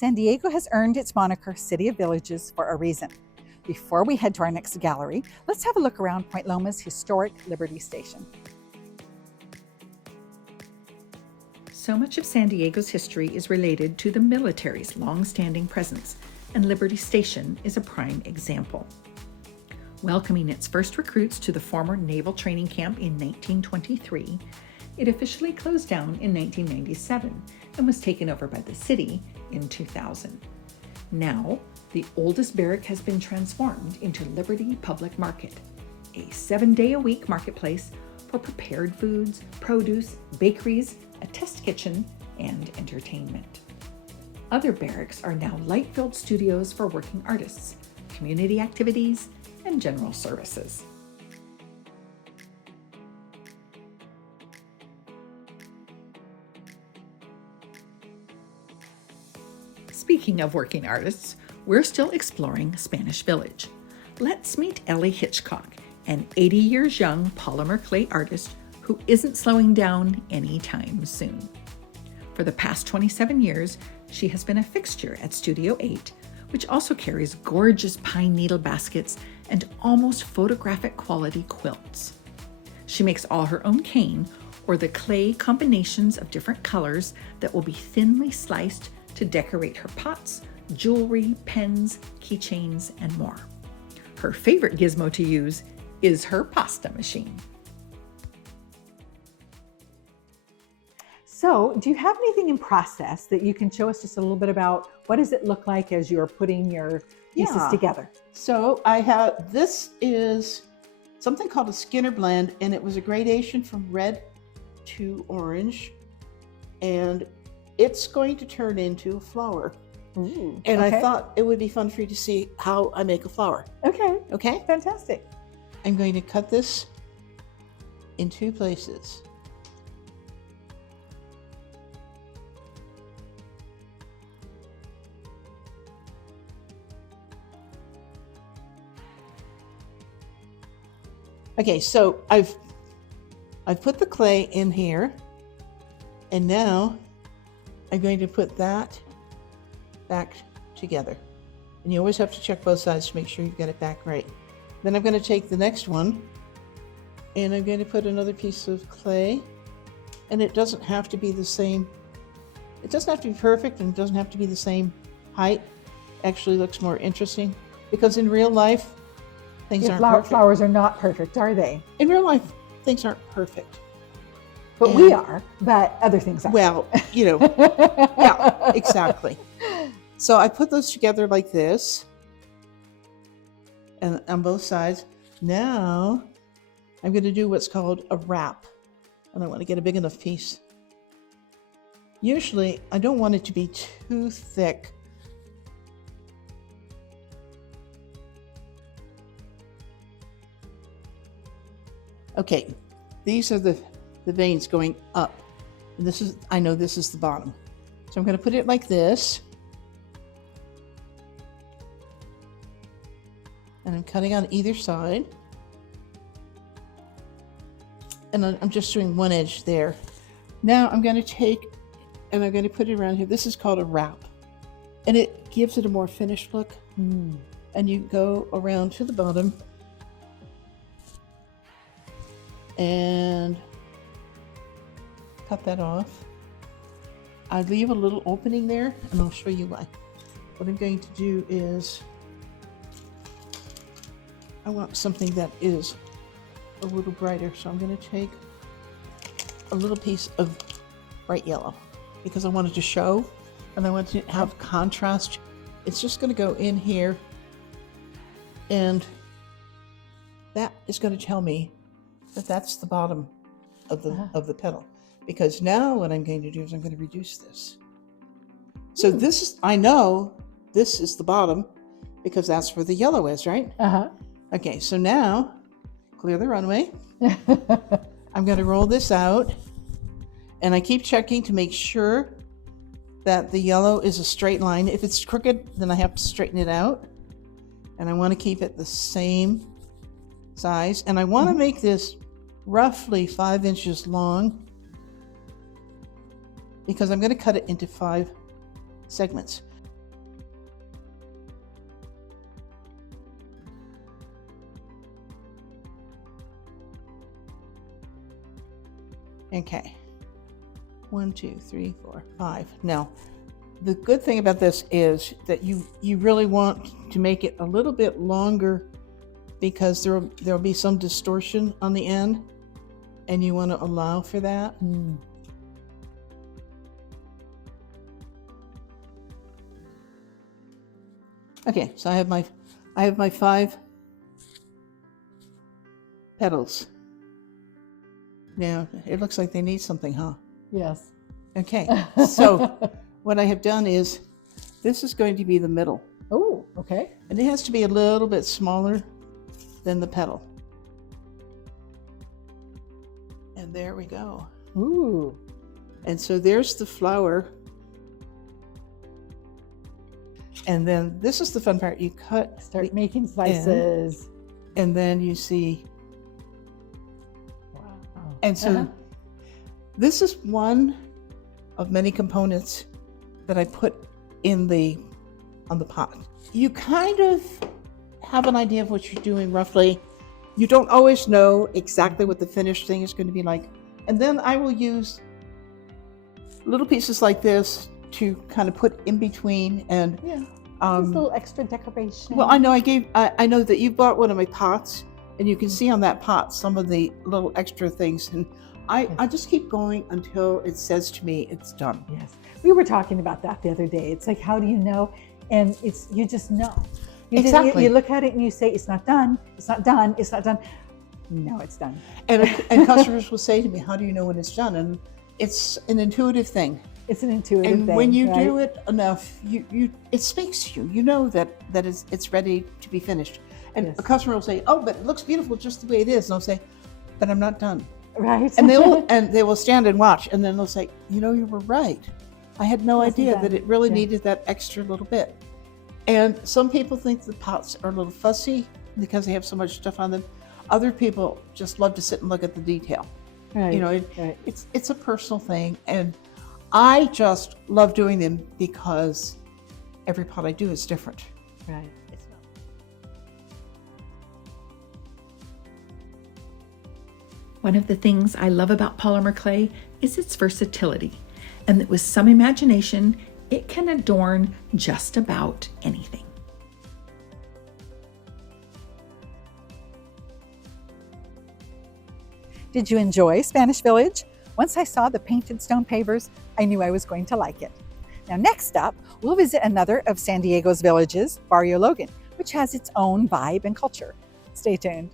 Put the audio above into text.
San Diego has earned its moniker City of Villages for a reason. Before we head to our next gallery, let's have a look around Point Loma's historic Liberty Station. So much of San Diego's history is related to the military's long-standing presence, and Liberty Station is a prime example. Welcoming its first recruits to the former Naval Training Camp in 1923, it officially closed down in 1997 and was taken over by the city in 2000. Now, the oldest barrack has been transformed into Liberty Public Market, a 7-day-a-week marketplace for prepared foods, produce, bakeries, a test kitchen, and entertainment. Other barracks are now light-filled studios for working artists, community activities, and general services. Speaking of working artists, we're still exploring Spanish Village. Let's meet Ellie Hitchcock, an 80 years young polymer clay artist who isn't slowing down anytime soon. For the past 27 years, she has been a fixture at Studio 8, which also carries gorgeous pine needle baskets and almost photographic quality quilts. She makes all her own cane, or the clay combinations of different colors that will be thinly sliced to decorate her pots, jewelry, pens, keychains, and more. Her favorite gizmo to use is her pasta machine. So, do you have anything in process that you can show us just a little bit about? What does it look like as you're putting your pieces together? So this is something called a Skinner blend, and it was a gradation from red to orange, and it's going to turn into a flower. Ooh, and okay. I thought it would be fun for you to see how I make a flower. Okay, fantastic. I'm going to cut this in 2 places. Okay, so I've put the clay in here, and now I'm going to put that back together. And you always have to check both sides to make sure you've got it back right. Then I'm going to take the next one, and I'm going to put another piece of clay, and it doesn't have to be the same. It doesn't have to be perfect, and it doesn't have to be the same height. Actually looks more interesting, because in real life, things aren't perfect. Flowers are not perfect, are they? In real life, things aren't perfect. But we are, but other things are. Well, yeah, exactly. So I put those together like this, and on both sides. Now I'm going to do what's called a wrap, and I want to get a big enough piece. Usually, I don't want it to be too thick. Okay, these are the veins going up. And I know this is the bottom. So I'm going to put it like this. And I'm cutting on either side. And I'm just doing one edge there. Now I'm going to take, and I'm going to put it around here. This is called a wrap. And it gives it a more finished look. And you go around to the bottom. And cut that off. I leave a little opening there, and I'll show you why. What I'm going to do is, I want something that is a little brighter, so I'm going to take a little piece of bright yellow, because I wanted to show, and I want to have contrast. It's just going to go in here, and that is going to tell me that that's the bottom of the petal. Because now what I'm going to do is I'm going to reduce this. So I know this is the bottom, because that's where the yellow is, right? Okay, so now clear the runway. I'm going to roll this out, and I keep checking to make sure that the yellow is a straight line. If it's crooked, then I have to straighten it out, and I want to keep it the same size, and I want to make this roughly 5 inches long, because I'm going to cut it into 5 segments. Okay. 1, 2, 3, 4, 5. Now, the good thing about this is that you really want to make it a little bit longer because there'll be some distortion on the end, and you want to allow for that. Okay, so I have my 5 petals. Now, it looks like they need something, huh? Yes. Okay, so what I have done is, this is going to be the middle. Oh, okay. And it has to be a little bit smaller than the petal. And there we go. Ooh. And so there's the flower. And then this is the fun part. You cut. Start making slices. And then you see. Wow. And so this is one of many components that I put on the pot. You kind of have an idea of what you're doing roughly. You don't always know exactly what the finished thing is going to be like. And then I will use little pieces like this to kind of put in between, and just a little extra decoration. well, I know that you bought one of my pots, and you can see on that pot some of the little extra things, and I just keep going until it says to me it's done. Yes, we were talking about that the other day. It's like, how do you know? And you just know. Exactly. You look at it and you say, it's not done, it's not done, it's not done. No, it's done. And customers will say to me, how do you know when it's done? And it's an intuitive thing. It's an intuitive thing. And when you do it enough, it speaks to you. You know that it's ready to be finished. And a customer will say, oh, but it looks beautiful just the way it is. And I'll say, but I'm not done. Right. And they will stand and watch, and then they'll say, you know, you were right. I had no idea that it really needed that extra little bit. And some people think the pots are a little fussy because they have so much stuff on them. Other people just love to sit and look at the detail. Right. You know, it's a personal thing, and I just love doing them because every pot I do is different. Right. One of the things I love about polymer clay is its versatility, and that with some imagination, it can adorn just about anything. Did you enjoy Spanish Village? Once I saw the painted stone pavers, I knew I was going to like it. Now next up, we'll visit another of San Diego's villages, Barrio Logan, which has its own vibe and culture. Stay tuned.